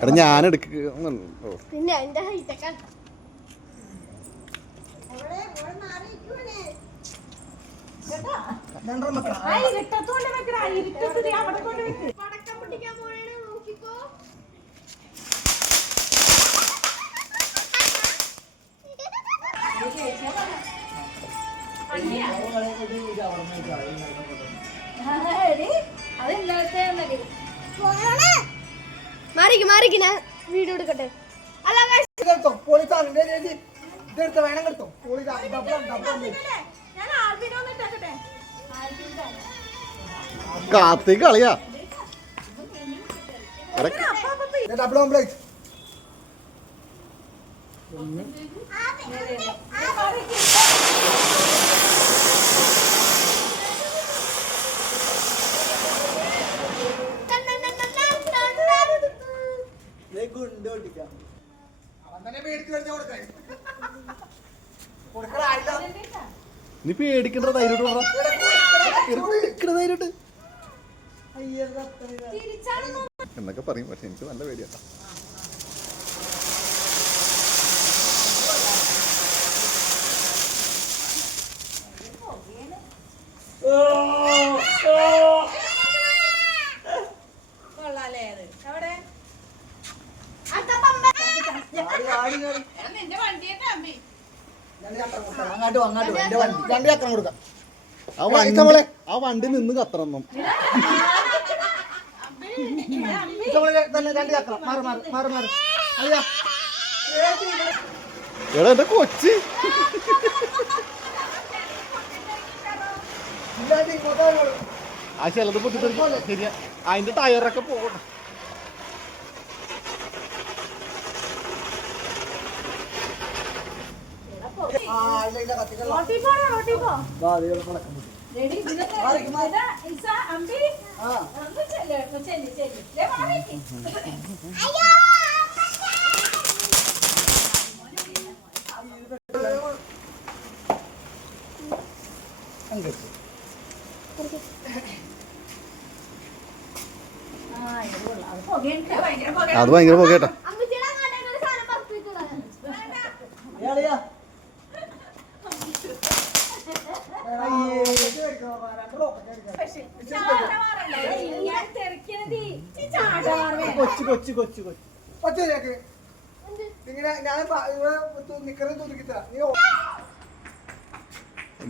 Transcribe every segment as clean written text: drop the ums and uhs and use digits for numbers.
എടാ ഞാൻ എടുക്ക പിന്നെ എന്റെ ഹൈറ്റൊക്കെ മാറിക്ക് ഞാൻ വീഡിയോ എടുക്കട്ടെ. കാത്തേക്ക് കളിയാ നീ പേടിക്കണ്ട ധൈര്യം എന്നൊക്കെ പറയും. പക്ഷെ എനിക്ക് നല്ല പേടിയാ. ആ വണ്ടി നിന്ന് കത്തണം. എടാ എന്റെ കൊച്ചി ആ ചിലത് പൊട്ടിത്തെറിക്കും. ശരിയാ, അതിന്റെ ടയറൊക്കെ പോകണം. അത് ഭയങ്കര പോകേട്ടാ.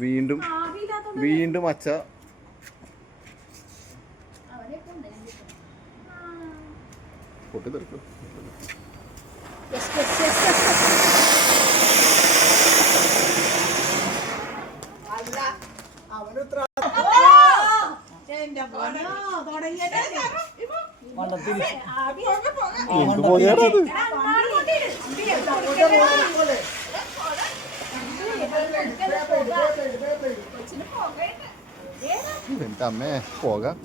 വീണ്ടും വീണ്ടും അച്ഛ പൊട്ടിത്തെറിക്കും. എന്റെ അമ്മേ പോകാം.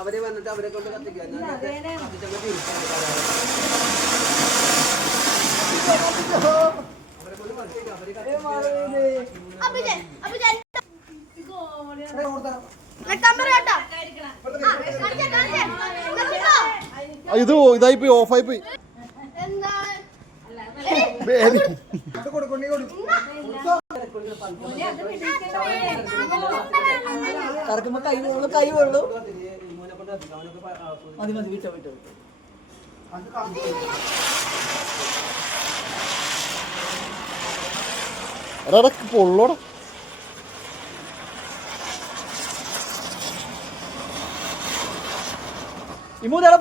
അവരെ വന്നിട്ട് അവരെ കൊണ്ട് കത്തിക്കാൻ ഇത് ഇതായി പോയി, ഓഫായി പോയി. കറക്കുമ്പോ കൈ വെള്ളു മതി മതി വിട്ടോ വിട്ടോ. പൊള്ളോടാ. ഇമൂന്നേടെ